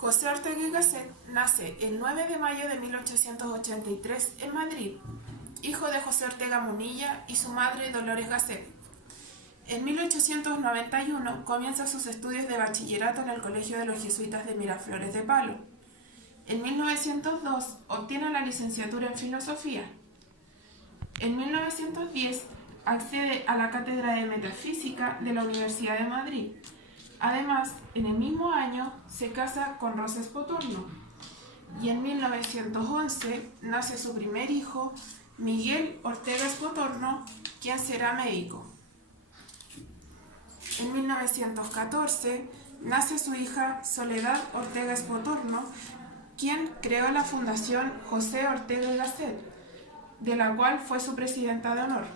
José Ortega y Gasset nace el 9 de mayo de 1883 en Madrid, hijo de José Ortega Munilla y su madre Dolores Gasset. En 1891 comienza sus estudios de bachillerato en el Colegio de los Jesuitas de Miraflores de Palo. En 1902 obtiene la licenciatura en Filosofía. En 1910 accede a la Cátedra de Metafísica de la Universidad de Madrid. Además, en el mismo año se casa con Rosa Espotorno y en 1911 nace su primer hijo, Miguel Ortega Espotorno, quien será médico. En 1914 nace su hija Soledad Ortega Espotorno, quien creó la Fundación José Ortega y Gasset, de la cual fue su presidenta de honor.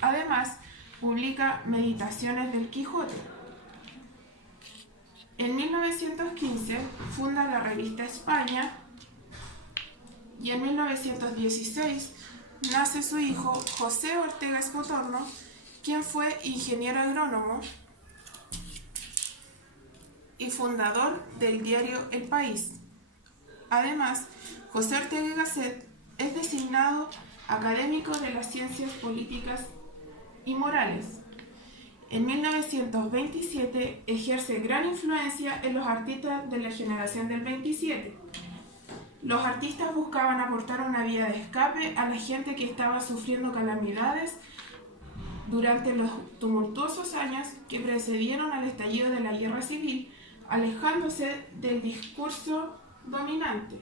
Además, publica Meditaciones del Quijote. En 1915 funda la revista España y en 1916 nace su hijo José Ortega Espotorno, quien fue ingeniero agrónomo y fundador del diario El País. Además, José Ortega y Gasset es designado académico de las ciencias políticas y morales. En 1927 ejerce gran influencia en los artistas de la generación del 27. Los artistas buscaban aportar una vía de escape a la gente que estaba sufriendo calamidades durante los tumultuosos años que precedieron al estallido de la Guerra Civil, alejándose del discurso dominante.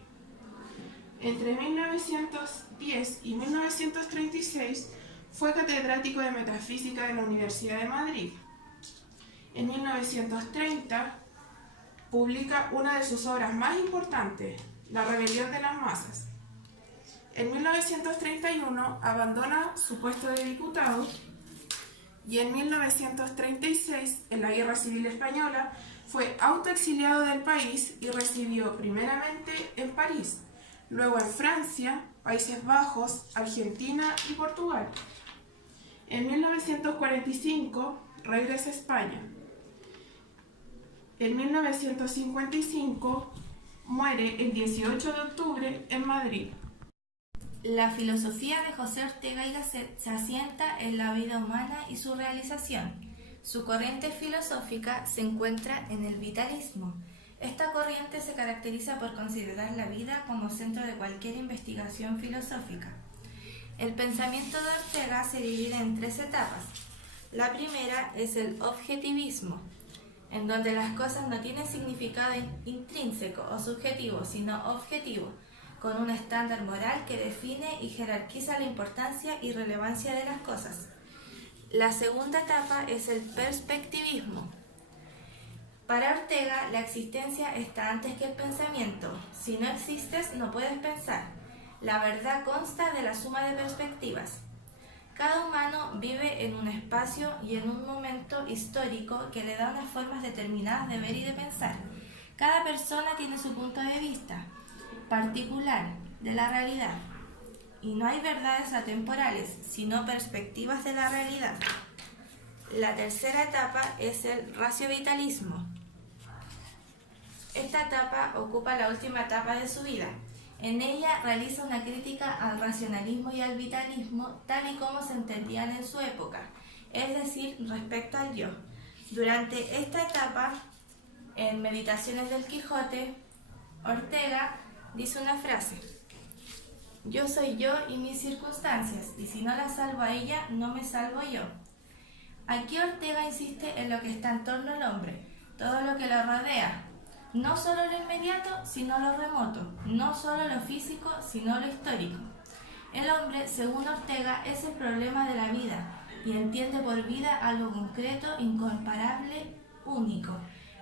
Entre 1910 y 1936 fue catedrático de Metafísica de la Universidad de Madrid. En 1930 publica una de sus obras más importantes, La rebelión de las masas. En 1931 abandona su puesto de diputado y en 1936, en la Guerra Civil Española, fue autoexiliado del país y residió primeramente en París, luego en Francia, Países Bajos, Argentina y Portugal. En 1945 regresa a España. En 1955 muere el 18 de octubre en Madrid. La filosofía de José Ortega y Gasset se asienta en la vida humana y su realización. Su corriente filosófica se encuentra en el vitalismo. Esta corriente se caracteriza por considerar la vida como centro de cualquier investigación filosófica. El pensamiento de Ortega se divide en tres etapas. La primera es el objetivismo, en donde las cosas no tienen significado intrínseco o subjetivo, sino objetivo, con un estándar moral que define y jerarquiza la importancia y relevancia de las cosas. La segunda etapa es el perspectivismo. Para Ortega, la existencia está antes que el pensamiento. Si no existes, no puedes pensar. La verdad consta de la suma de perspectivas. Cada humano vive en un espacio y en un momento histórico que le da unas formas determinadas de ver y de pensar. Cada persona tiene su punto de vista particular de la realidad. Y no hay verdades atemporales, sino perspectivas de la realidad. La tercera etapa es el raciovitalismo. Esta etapa ocupa la última etapa de su vida. En ella realiza una crítica al racionalismo y al vitalismo tal y como se entendían en su época, es decir, respecto al yo. Durante esta etapa, en Meditaciones del Quijote, Ortega dice una frase: yo soy yo y mis circunstancias, y si no la salvo a ella, no me salvo yo. Aquí Ortega insiste en lo que está en torno al hombre, todo lo que lo rodea, no solo lo inmediato, sino lo remoto, no solo lo físico, sino lo histórico. El hombre, según Ortega, es el problema de la vida, y entiende por vida algo concreto, incomparable, único,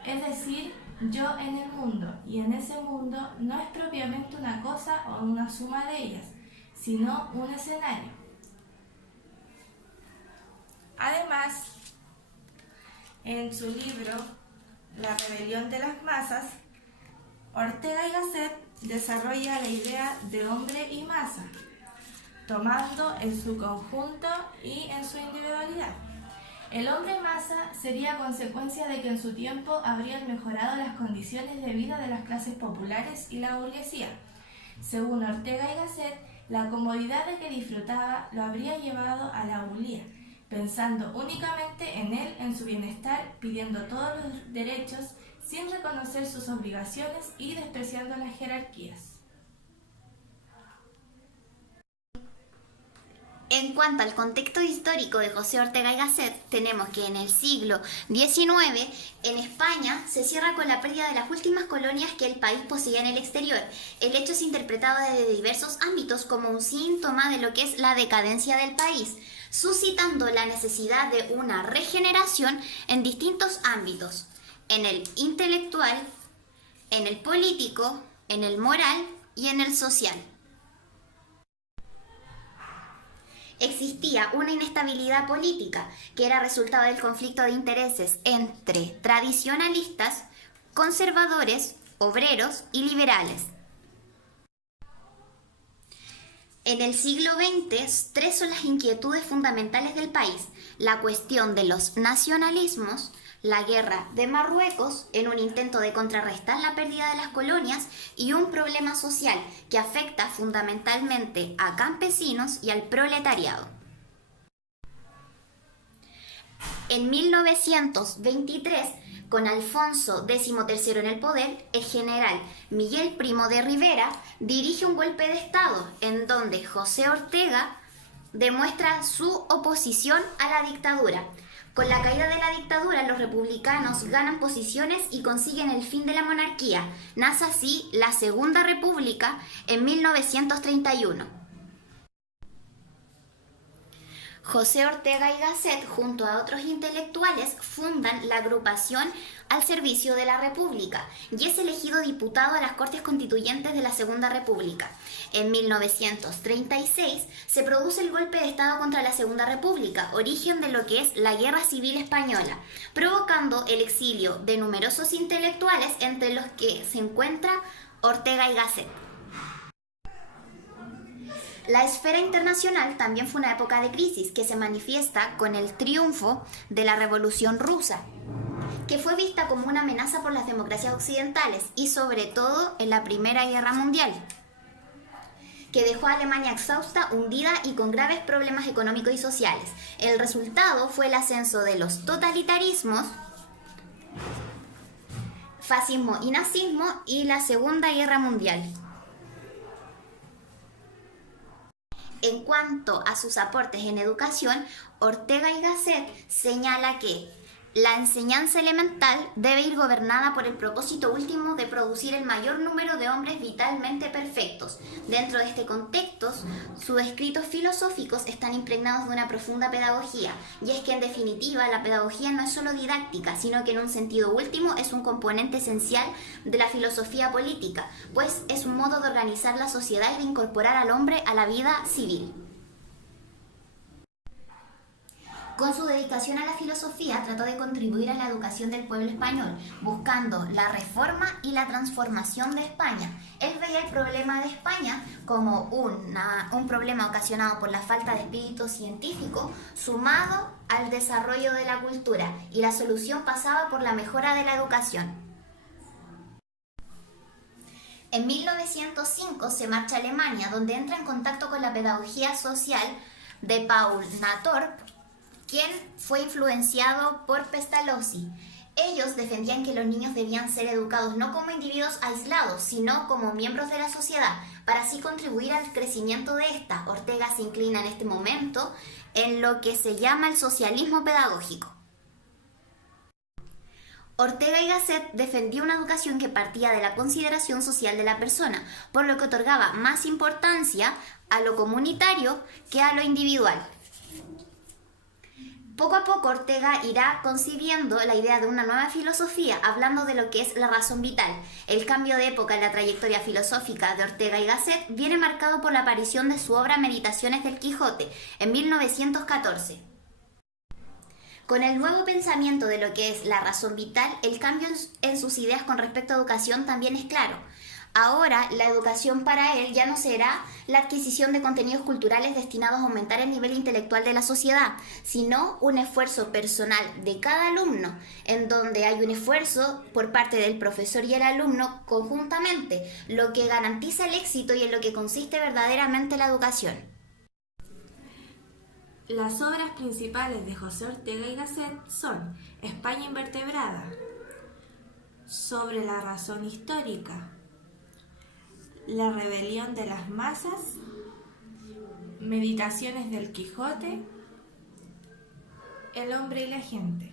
es decir, yo en el mundo, y en ese mundo no es propiamente una cosa o una suma de ellas, sino un escenario. Además, en su libro La rebelión de las masas, Ortega y Gasset desarrolla la idea de hombre y masa, tomando en su conjunto y en su individualidad. El hombre masa sería consecuencia de que en su tiempo habrían mejorado las condiciones de vida de las clases populares y la burguesía. Según Ortega y Gasset, la comodidad de que disfrutaba lo habría llevado a la bulía, pensando únicamente en él, en su bienestar, pidiendo todos los derechos sin reconocer sus obligaciones y despreciando las jerarquías. En cuanto al contexto histórico de José Ortega y Gasset, tenemos que en el siglo XIX, en España, se cierra con la pérdida de las últimas colonias que el país poseía en el exterior. El hecho es interpretado desde diversos ámbitos como un síntoma de lo que es la decadencia del país, suscitando la necesidad de una regeneración en distintos ámbitos, en el intelectual, en el político, en el moral y en el social. Existía una inestabilidad política que era resultado del conflicto de intereses entre tradicionalistas, conservadores, obreros y liberales. En el siglo XX, tres son las inquietudes fundamentales del país: la cuestión de los nacionalismos, la guerra de Marruecos en un intento de contrarrestar la pérdida de las colonias y un problema social que afecta fundamentalmente a campesinos y al proletariado. En 1923, con Alfonso XIII en el poder, el general Miguel Primo de Rivera dirige un golpe de Estado en donde José Ortega demuestra su oposición a la dictadura. Con la caída de la dictadura, los republicanos ganan posiciones y consiguen el fin de la monarquía. Nace así la Segunda República en 1931. José Ortega y Gasset, junto a otros intelectuales, fundan la agrupación Al Servicio de la República y es elegido diputado a las Cortes Constituyentes de la Segunda República. En 1936 se produce el golpe de Estado contra la Segunda República, origen de lo que es la Guerra Civil Española, provocando el exilio de numerosos intelectuales, entre los que se encuentra Ortega y Gasset. La esfera internacional también fue una época de crisis que se manifiesta con el triunfo de la Revolución Rusa, que fue vista como una amenaza por las democracias occidentales y sobre todo en la Primera Guerra Mundial, que dejó a Alemania exhausta, hundida y con graves problemas económicos y sociales. El resultado fue el ascenso de los totalitarismos, fascismo y nazismo y la Segunda Guerra Mundial. En cuanto a sus aportes en educación, Ortega y Gasset señala que la enseñanza elemental debe ir gobernada por el propósito último de producir el mayor número de hombres vitalmente perfectos. Dentro de este contexto, sus escritos filosóficos están impregnados de una profunda pedagogía, y es que en definitiva la pedagogía no es solo didáctica, sino que en un sentido último es un componente esencial de la filosofía política, pues es un modo de organizar la sociedad y de incorporar al hombre a la vida civil. Con su dedicación a la filosofía trató de contribuir a la educación del pueblo español, buscando la reforma y la transformación de España. Él veía el problema de España como un problema ocasionado por la falta de espíritu científico, sumado al desarrollo de la cultura, y la solución pasaba por la mejora de la educación. En 1905 se marcha a Alemania, donde entra en contacto con la pedagogía social de Paul Natorp, quien fue influenciado por Pestalozzi. Ellos defendían que los niños debían ser educados no como individuos aislados, sino como miembros de la sociedad, para así contribuir al crecimiento de esta. Ortega se inclina en este momento en lo que se llama el socialismo pedagógico. Ortega y Gasset defendía una educación que partía de la consideración social de la persona, por lo que otorgaba más importancia a lo comunitario que a lo individual. Poco a poco Ortega irá concibiendo la idea de una nueva filosofía, hablando de lo que es la razón vital. El cambio de época en la trayectoria filosófica de Ortega y Gasset viene marcado por la aparición de su obra Meditaciones del Quijote, en 1914. Con el nuevo pensamiento de lo que es la razón vital, el cambio en sus ideas con respecto a educación también es claro. Ahora, la educación para él ya no será la adquisición de contenidos culturales destinados a aumentar el nivel intelectual de la sociedad, sino un esfuerzo personal de cada alumno, en donde hay un esfuerzo por parte del profesor y el alumno conjuntamente, lo que garantiza el éxito y en lo que consiste verdaderamente la educación. Las obras principales de José Ortega y Gasset son España invertebrada, Sobre la razón histórica, La rebelión de las masas, Meditaciones del Quijote, El hombre y la gente.